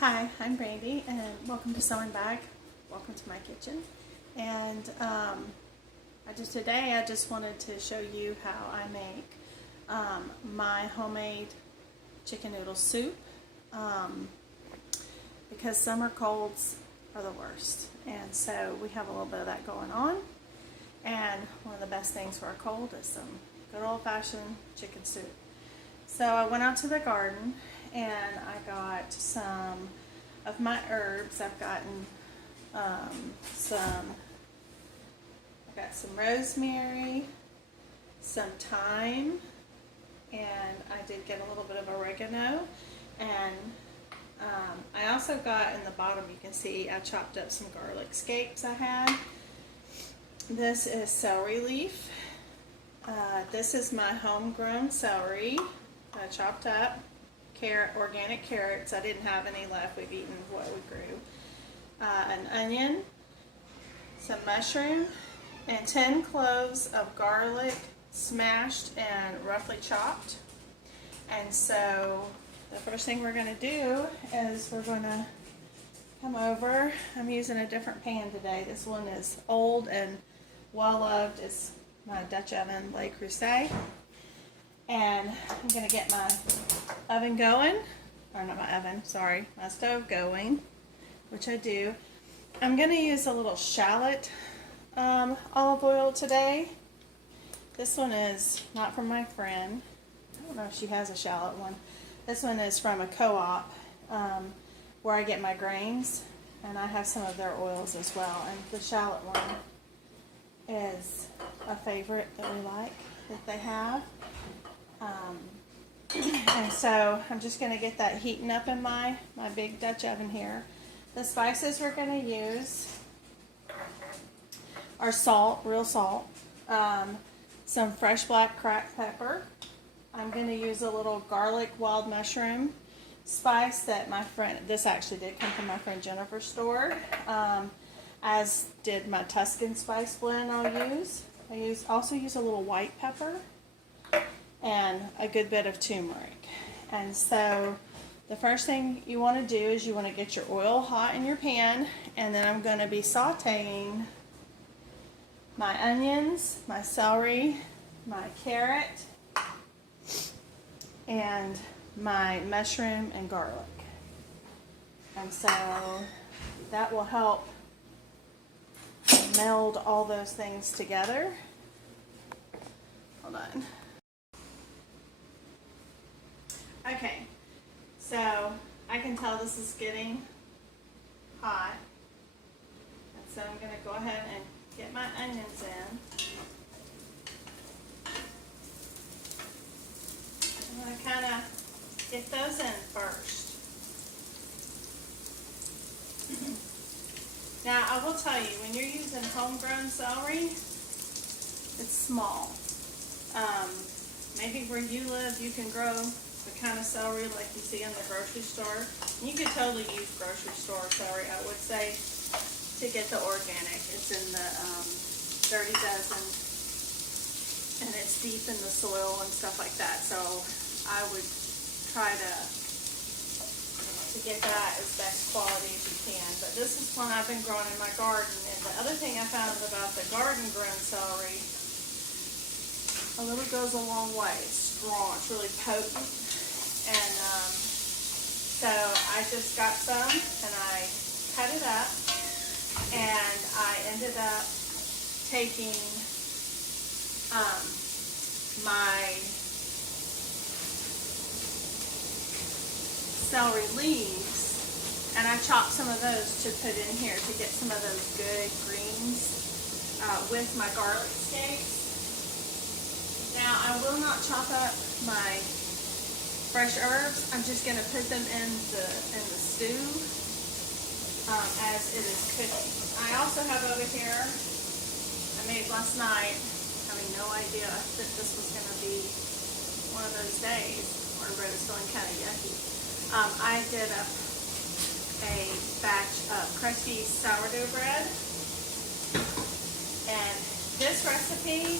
Hi, I'm Brandy, and welcome to Sewing Bag. Welcome to my kitchen. And today I just wanted to show you how I make my homemade chicken noodle soup, because summer colds are the worst, and so we have a little bit of that going on. And one of the best things for a cold is some good old-fashioned chicken soup. So I went out to the garden and I got some of my herbs. I've gotten some rosemary, some thyme, and I did get a little bit of oregano. And I also got, in the bottom you can see, I chopped up some garlic scapes I had. This is celery leaf. This is my homegrown celery. I chopped up organic carrots. I didn't have any left. We've eaten what we grew. An onion, some mushroom, and 10 cloves of garlic smashed and roughly chopped. And so the first thing we're going to do is we're going to come over. I'm using a different pan today. This one is old and well loved. It's my Dutch oven Le Creuset. And I'm going to get my oven going, or not my oven, sorry, my stove going, which I do. I'm going to use a little shallot olive oil today. This one is not from my friend. I don't know if she has a shallot one. This one is from a co-op where I get my grains, and I have some of their oils as well. And the shallot one is a favorite that we like, that they have. And so I'm just going to get that heating up in my big Dutch oven here. The spices we're going to use are salt, real salt, some fresh black cracked pepper. I'm going to use a little garlic wild mushroom spice that my friend, this actually did come from my friend Jennifer's store, as did my Tuscan spice blend I'll use. I also use a little white pepper and a good bit of turmeric. And so the first thing you want to do is you want to get your oil hot in your pan, and then I'm going to be sauteing my onions, my celery, my carrot, and my mushroom and garlic. And so that will help meld all those things together. Hold on. Okay, so I can tell this is getting hot, and so I'm going to go ahead and get my onions in. I'm going to kind of get those in first. Now, I will tell you, when you're using homegrown celery, it's small. Maybe where you live, you can grow the kind of celery like you see in the grocery store. You could totally use grocery store celery, I would say, to get the organic. It's in the 30 dozen, and it's deep in the soil and stuff like that. So I would try to get that as best quality as you can. But this is one I've been growing in my garden. And the other thing I found about the garden grown celery, a little goes a long way. It's strong, it's really potent. And so I just got some and I cut it up, and I ended up taking my celery leaves, and I chopped some of those to put in here to get some of those good greens with my garlic scapes. Now, I will not chop up my fresh herbs. I'm just going to put them in the stew as it is cooking. I also have over here, I made last night, having no idea that this was going to be one of those days where bread is feeling kind of yucky. I did a batch of crusty sourdough bread, and this recipe,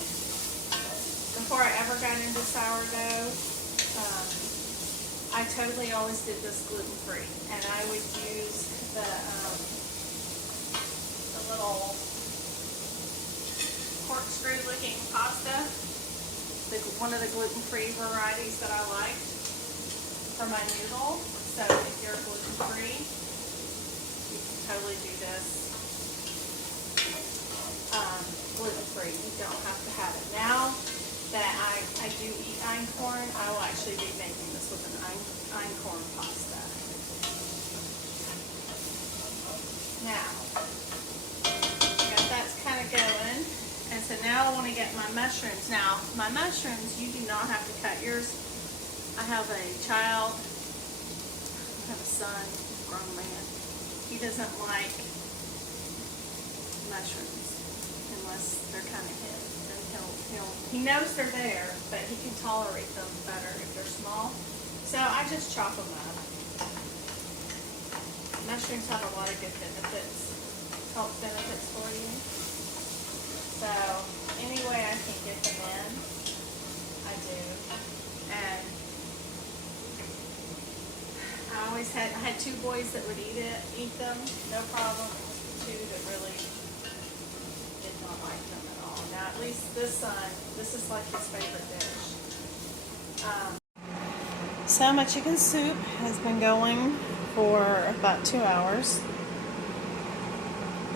before I ever got into sourdough, I totally always did this gluten-free, and I would use the little corkscrew-looking pasta, one of the gluten-free varieties that I liked for my noodle. So if you're gluten-free, you can totally do this gluten-free. You don't have to have it. Now that I do eat Einkorn, I will actually be making this with an Einkorn pasta. Now, got that's kind of going, and so now I want to get my mushrooms. Now, my mushrooms, you do not have to cut yours. I have a child, I have a son, he's a grown man. He doesn't like mushrooms unless they're kind of hid. Then he knows they're there, but he can tolerate them better if they're small. So I just chop them up. Mushrooms have a lot of good benefits, health benefits for you. So any way I can get them in, I do. And I had two boys that would eat them, no problem. It was the two that really did not like them at all. Now at least this son, this is like his favorite dish. So my chicken soup has been going for about 2 hours,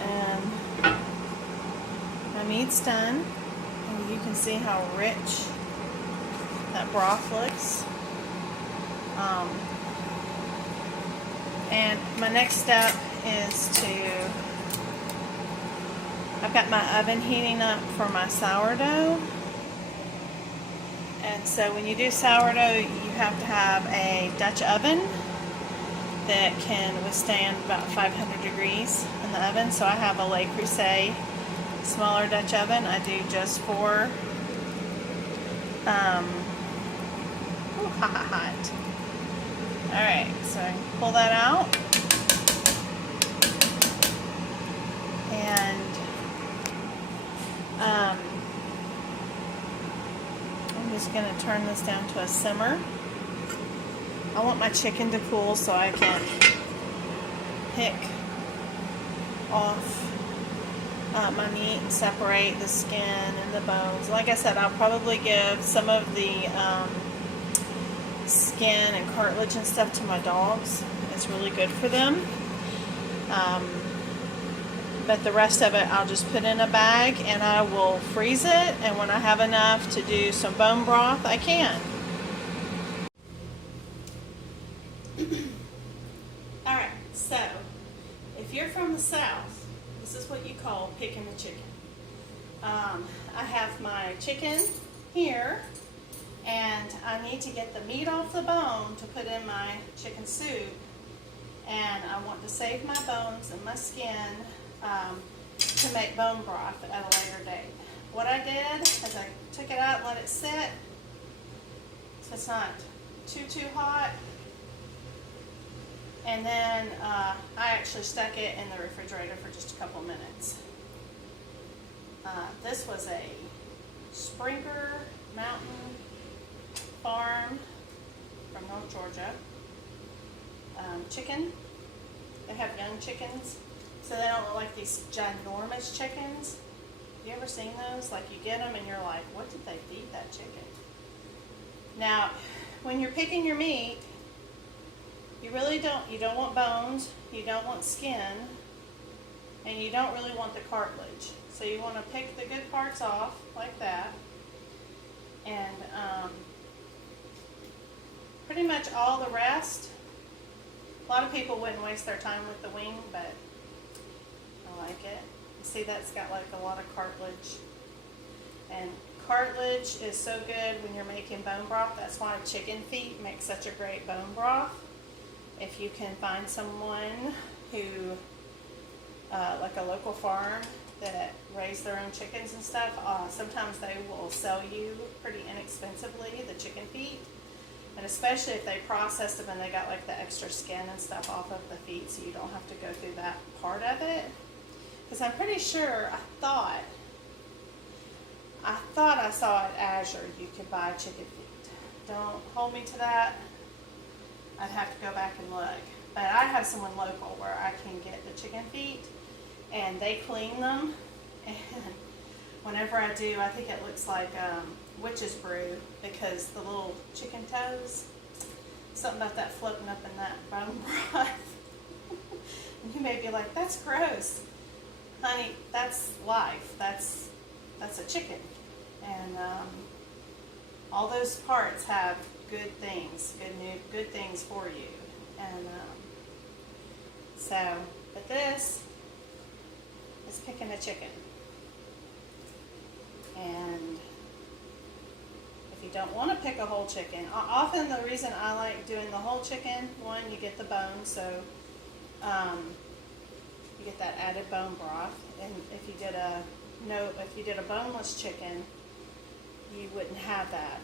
and my meat's done, and you can see how rich that broth looks. And my next step is I've got my oven heating up for my sourdough. And so when you do sourdough, you have to have a Dutch oven that can withstand about 500 degrees in the oven. So I have a Le Creuset smaller Dutch oven. I do just for hot. Alright, so I can pull that out. And I'm just going to turn this down to a simmer. I want my chicken to cool so I can pick off my meat and separate the skin and the bones. Like I said, I'll probably give some of the skin and cartilage and stuff to my dogs. It's really good for them. But the rest of it I'll just put in a bag and I will freeze it, and when I have enough to do some bone broth, I can. Alright, so if you're from the South, this is what you call picking the chicken. I have my chicken here, and I need to get the meat off the bone to put in my chicken soup, and I want to save my bones and my skin to make bone broth at a later date. What I did is I took it out and let it sit so it's not too hot, and then I actually stuck it in the refrigerator for just a couple minutes. This was a Springer Mountain Farm from North Georgia chicken. They have young chickens, so they don't look like these ginormous chickens. Have you ever seen those? Like, you get them and you're like, what did they feed that chicken? Now, when you're picking your meat, you don't want bones, you don't want skin, and you don't really want the cartilage. So you want to pick the good parts off like that, and pretty much all the rest. A lot of people wouldn't waste their time with the wing, but I like it. See, that's got like a lot of cartilage, and cartilage is so good when you're making bone broth. That's why chicken feet make such a great bone broth. If you can find someone who, like a local farm that raise their own chickens and stuff, sometimes they will sell you pretty inexpensively the chicken feet. And especially if they processed them and they got like the extra skin and stuff off of the feet, so you don't have to go through that part of it. Because I'm pretty sure, I thought I saw at Azure you could buy chicken feet. Don't hold me to that. I'd have to go back and look. But I have someone local where I can get the chicken feet, and they clean them. And whenever I do, I think it looks like witch's brew, because the little chicken toes, something about that floating up in that bone broth. And you may be like, that's gross. Honey, that's life. That's a chicken. And all those parts have good things, good things for you. And but this is picking a chicken. And if you don't want to pick a whole chicken, often the reason I like doing the whole chicken, one, you get the bone, so you get that added bone broth. And if you did a boneless chicken, you wouldn't have that.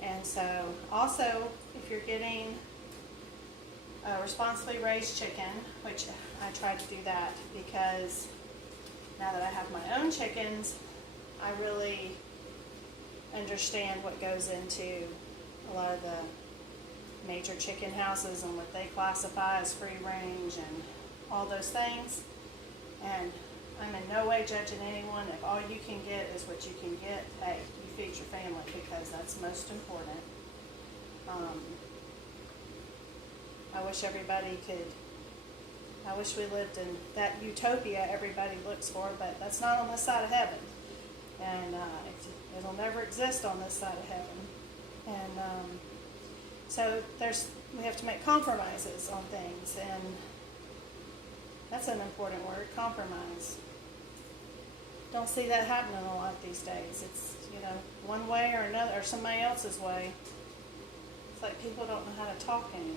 And so also, if you're getting a responsibly raised chicken, which I try to do that because now that I have my own chickens, I really understand what goes into a lot of the major chicken houses and what they classify as free range and all those things. And I'm in no way judging anyone. If all you can get is what you can get, hey, you feed your family, because that's most important. I wish we lived in that utopia everybody looks for, but that's not on this side of heaven. And it'll never exist on this side of heaven. And so we have to make compromises on things, and that's an important word, compromise. Don't see that happening a lot these days. It's, one way or another, or somebody else's way. It's like people don't know how to talk anymore.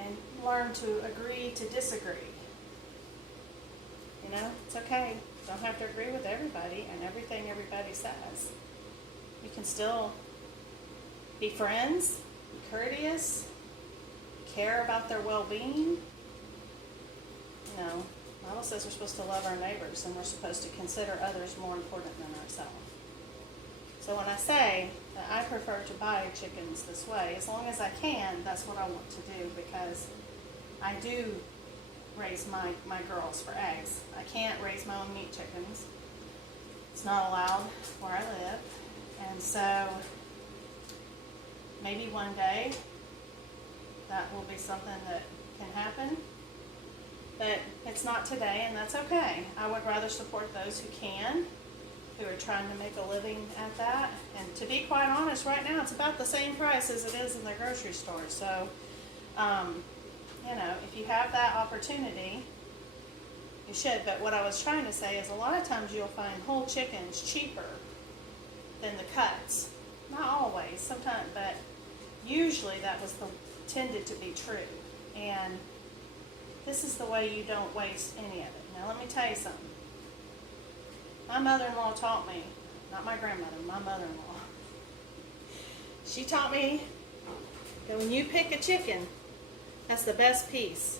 And learn to agree to disagree. It's okay. Don't have to agree with everybody and everything everybody says. You can still be friends, be courteous, care about their well-being. The Bible says we're supposed to love our neighbors, and we're supposed to consider others more important than ourselves. So when I say that I prefer to buy chickens this way, as long as I can, that's what I want to do, because I do raise my girls for eggs. I can't raise my own meat chickens. It's not allowed where I live. And so maybe one day that will be something that can happen. But it's not today, and that's okay. I would rather support those who can, who are trying to make a living at that. And to be quite honest, right now it's about the same price as it is in the grocery store. So, if you have that opportunity, you should. But what I was trying to say is a lot of times you'll find whole chickens cheaper than the cuts. Not always, sometimes, but usually that was tended to be true. And this is the way you don't waste any of it. Now let me tell you something. My mother-in-law taught me, not my grandmother, my mother-in-law. She taught me that when you pick a chicken, that's the best piece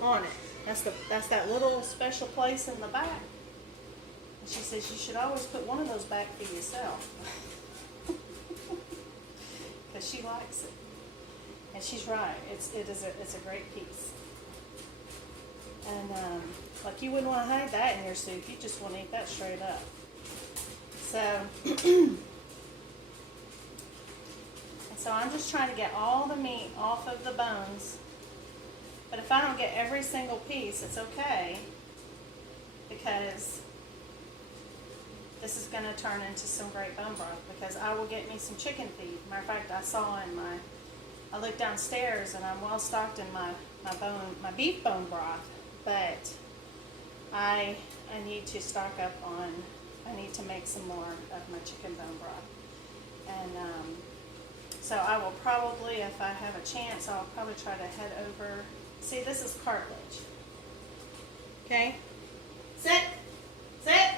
on it. That's that little special place in the back. And she says you should always put one of those back for yourself. Because she likes it. And she's right. It's a great piece. And like you wouldn't want to hide that in your soup. You just want to eat that straight up. So I'm just trying to get all the meat off of the bones. But if I don't get every single piece, it's okay, because this is going to turn into some great bone broth, because I will get me some chicken feet. Matter of fact, I looked downstairs and I'm well stocked in my beef bone broth, but I need to stock up on, I need to make some more of my chicken bone broth. And so I will probably, if I have a chance, I'll probably try to head over. See, this is cartilage. Okay? Sit! Sit!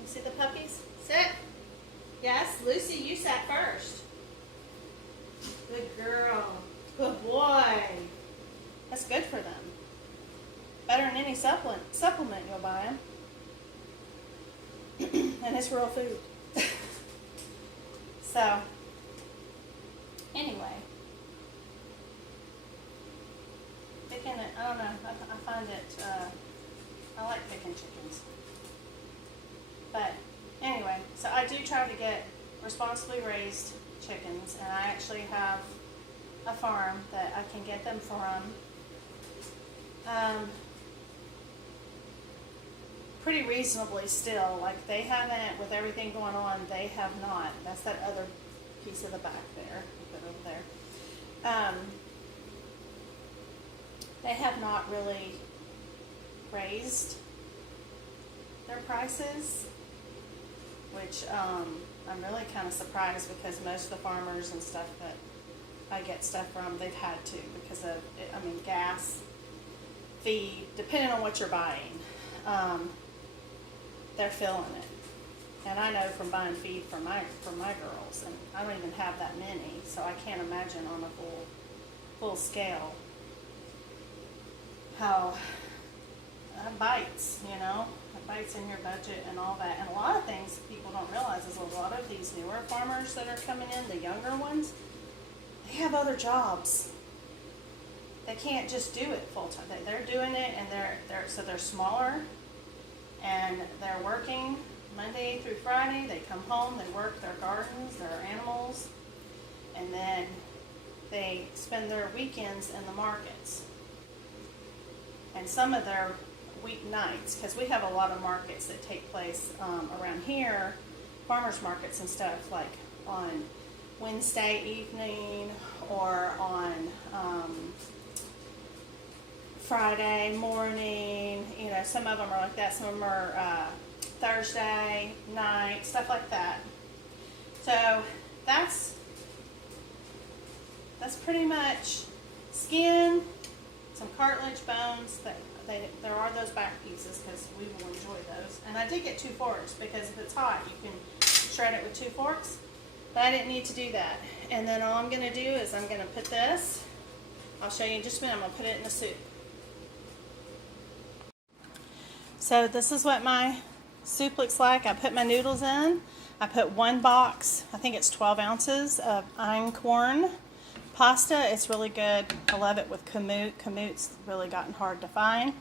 You see the puppies? Sit! Yes, Lucy, you sat first. Good girl. Good boy. That's good for them. Better than any supplement you'll buy them. And it's real food. So, Anyway, picking it, I don't know, I find it, I like picking chickens. But anyway, so I do try to get responsibly raised chickens, and I actually have a farm that I can get them from. Pretty reasonably still. Like, they haven't, with everything going on, they have not. That's that other piece of the back there. Put it over there. They have not really raised their prices, which I'm really kind of surprised, because most of the farmers and stuff that I get stuff from, they've had to, because of, I mean, gas, feed, depending on what you're buying, they're feeling it. And I know from buying feed for my girls, and I don't even have that many, so I can't imagine on a full scale how it bites, you know, it bites in your budget and all that. And a lot of things people don't realize is a lot of these newer farmers that are coming in, the younger ones, they have other jobs. They can't just do it full time. They're doing it, and they're smaller, and they're working Monday through Friday. They come home, they work their gardens, their animals, and then they spend their weekends in the markets. And some of their weeknights, because we have a lot of markets that take place around here, farmers markets and stuff, like on Wednesday evening or on Friday morning. You know, some of them are like that. Some of them are Thursday night, stuff like that. So that's pretty much skin, some cartilage, bones. There are those back pieces, because we will enjoy those. And I did get 2 forks, because if it's hot, you can shred it with 2 forks. But I didn't need to do that. And then all I'm going to do is I'm going to put this, I'll show you in just a minute, I'm going to put it in the soup. So this is what my soup looks like. I put my noodles in. I put 1 box, I think it's 12 ounces of Einkorn pasta. It's really good. I love it with kamut. Kamut's really gotten hard to find.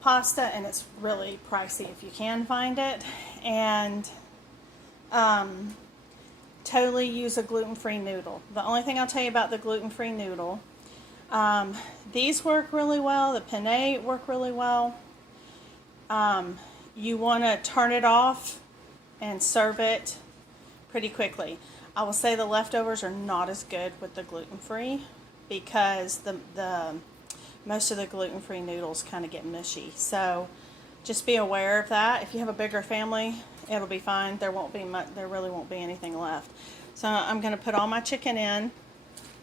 Pasta, and it's really pricey if you can find it. And totally use a gluten-free noodle. The only thing I'll tell you about the gluten-free noodle, these work really well. The penne work really well. You want to turn it off and serve it pretty quickly. I will say the leftovers are not as good with the gluten-free, because the most of the gluten-free noodles kind of get mushy. So just be aware of that. If you have a bigger family, it'll be fine. There really won't be anything left. So I'm going to put all my chicken in,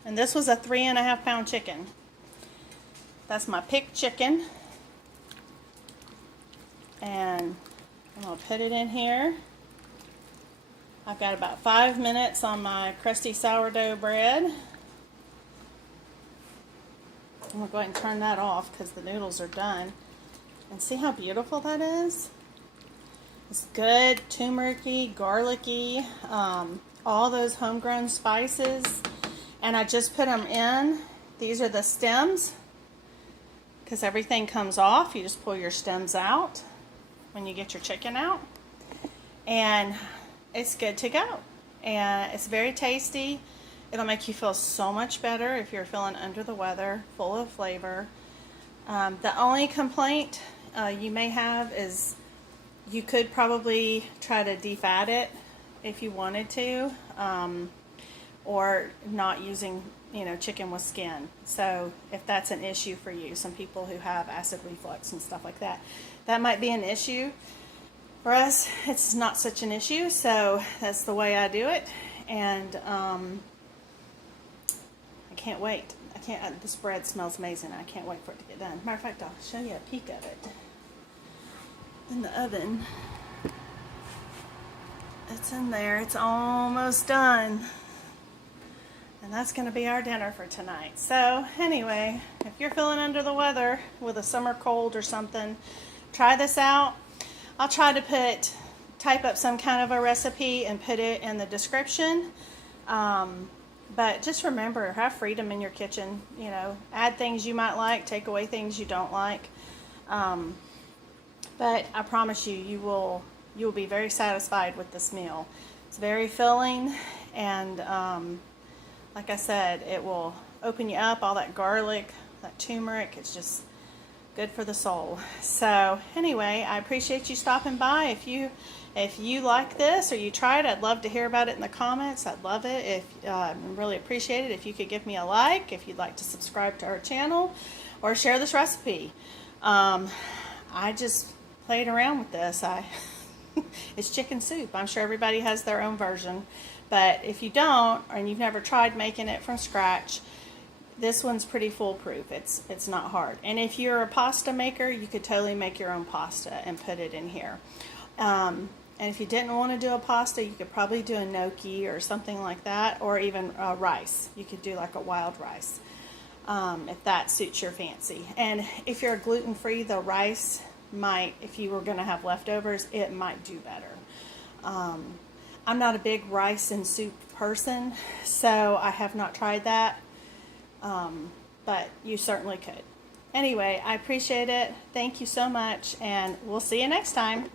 and this was a 3.5 pound chicken. That's my picked chicken, and I'm going to put it in here. I've got about 5 minutes on my crusty sourdough bread. I'm going to go ahead and turn that off, because the noodles are done. And see how beautiful that is? It's good, turmeric-y, garlicky, all those homegrown spices. And I just put them in. These are the stems, because everything comes off. You just pull your stems out when you get your chicken out. And it's good to go. And it's very tasty. It'll make you feel so much better if you're feeling under the weather, full of flavor. The only complaint you may have is you could probably try to defat it if you wanted to, or not using, chicken with skin. So if that's an issue for you, some people who have acid reflux and stuff like that, that might be an issue. For us, it's not such an issue, so that's the way I do it. And I can't wait. This bread smells amazing. I can't wait for it to get done. Matter of fact, I'll show you a peek of it in the oven. It's in there. It's almost done. And that's going to be our dinner for tonight. So anyway, if you're feeling under the weather with a summer cold or something, try this out. I'll try to type up some kind of a recipe and put it in the description. But just remember, have freedom in your kitchen. You know, add things you might like, take away things you don't like. But I promise you, you will be very satisfied with this meal. It's very filling, and like I said, it will open you up. All that garlic, that turmeric, it's just good for the soul. So anyway, I appreciate you stopping by. If you like this or you try it, I'd love to hear about it in the comments. I'd love it. If really appreciate it if you could give me a like, if you'd like to subscribe to our channel, or share this recipe. I just played around with this. It's chicken soup. I'm sure everybody has their own version, but if you don't, and you've never tried making it from scratch, this one's pretty foolproof. It's not hard. And if you're a pasta maker, you could totally make your own pasta and put it in here. And if you didn't want to do a pasta, you could probably do a gnocchi or something like that, or even rice. You could do like a wild rice, if that suits your fancy. And if you're gluten-free, the rice might, if you were going to have leftovers, it might do better. I'm not a big rice and soup person, so I have not tried that. But you certainly could. Anyway, I appreciate it. Thank you so much, and we'll see you next time.